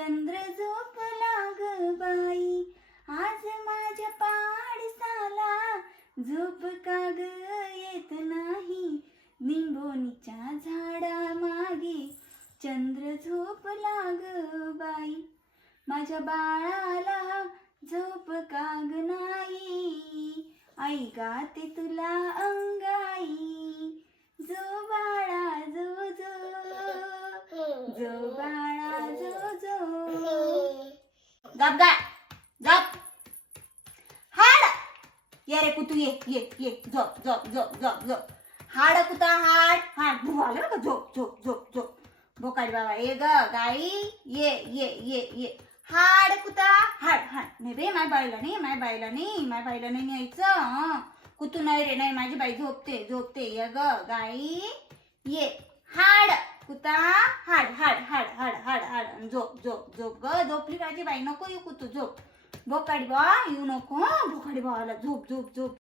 चंद्र झोपला ग बाई, आज माझ्या पाडसाला झोप का ग येत नाही, निंबोनीच्या झाडा मागे चंद्र झोपला ग बाई, माझ्या बाळाला झोप का ग नाही, आई गाते तुला अंगाई, जो बाळा जो जो, जो बाळा जो जो. गप गा गप. हाड ये रे कुतू, ये ये ये, झोप झोप झोप झोप झोप. हाड कुता हाड हाड भुवालं का, झोप झोप झोप झोप. बोकाडी बाबा ये ग गाई, ये ये ये ये. हाड कुता हाड हाड. नाही रे माय बाईला नाही, माय बाईला नाही, माय बाईला नाही न्यायचं. कुतू नाही रे, नाही माझी बाई झोपते झोपते. ये ग गाई ये. हाड कुता हाड हाड हाड हाड हाड हाड. झोप झोप झोप ग, झोपली माझी बाई, नको येऊ कुतू, झोप. बोकाडी बा येऊ नको, बोकाडी बाबाला झोप झोप झोप.